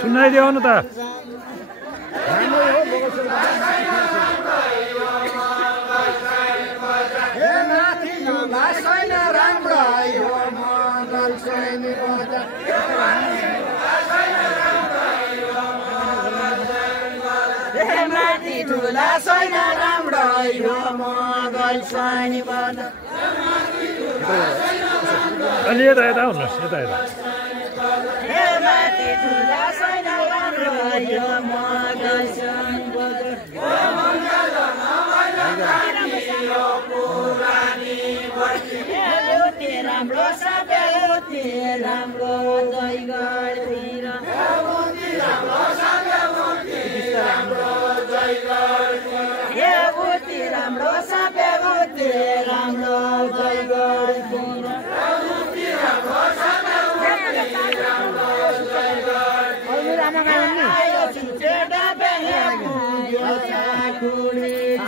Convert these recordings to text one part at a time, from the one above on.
सुनाइदेऊ न त अलि यता यता हुनुहोस् यता यता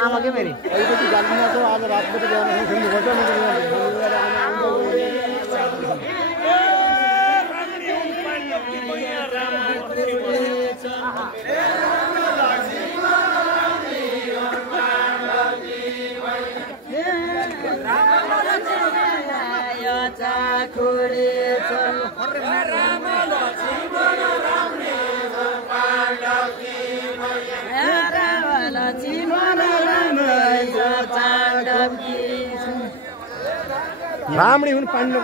आमा के मेरी अलिकति जान्दिनँ छ आज रातबाट जानु खेल्नुपर्छ रामणी हुन् पाण्डव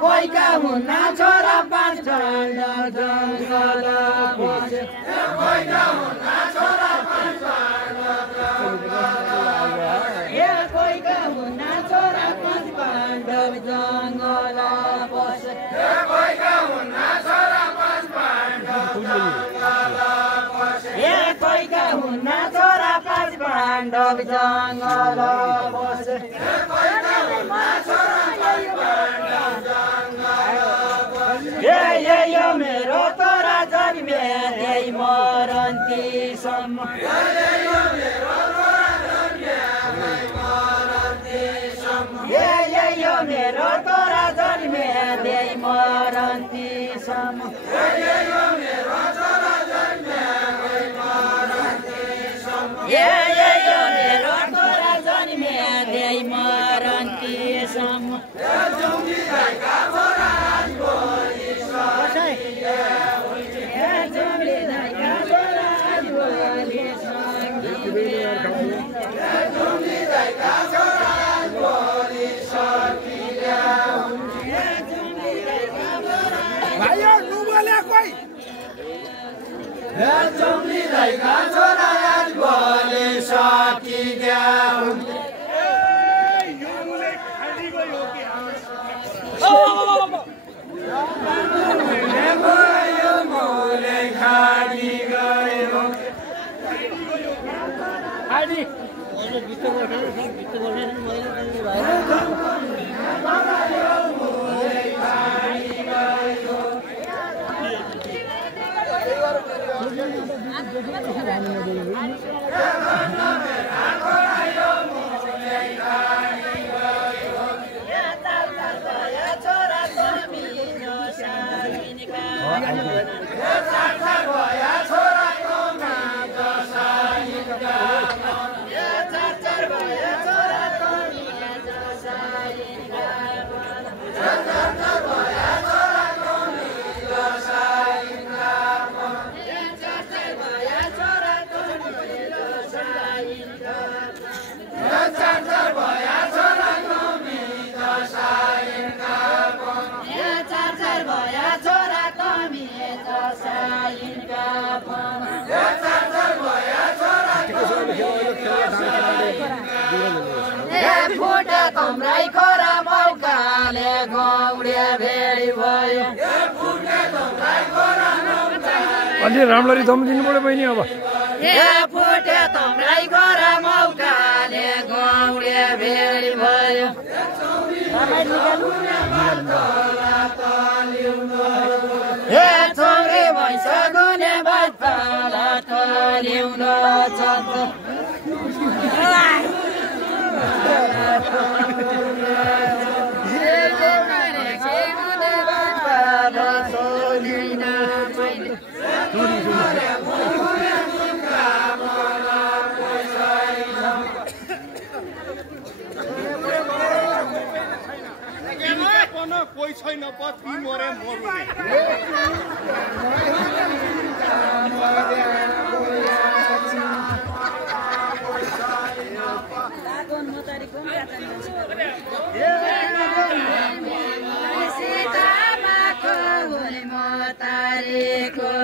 कोइका हुना छोरा पाँच जंगल बसे कोइका हुना छोरा पाँच कोइका हुना छोरा पाँच पाण्डव जंगल बसे कोइका हुना छोरा पाँच पाण्डव जंगल बसे कोइका हुना छोरा पाँच पाण्डव जंगल बसे कोइका हुना छोरा यो मेरो तोरा जन्मे मरन्ती सम्म यो मेरो छोरा जन्मे त्यही मरन्तीसम्म फुटे कमराई खोरा मौकाले गौडे भेडी भयो अलि राम्ररी दम दिनु पर्यो बहिनी अब फुटे कमराई खोरा मौकाले गौडे भेडी भयो छोरी भैँस गुने बातपाला ल्याउन चल्छ कोही छैन पत्नी मरे मरुने सीतामाको म तारेको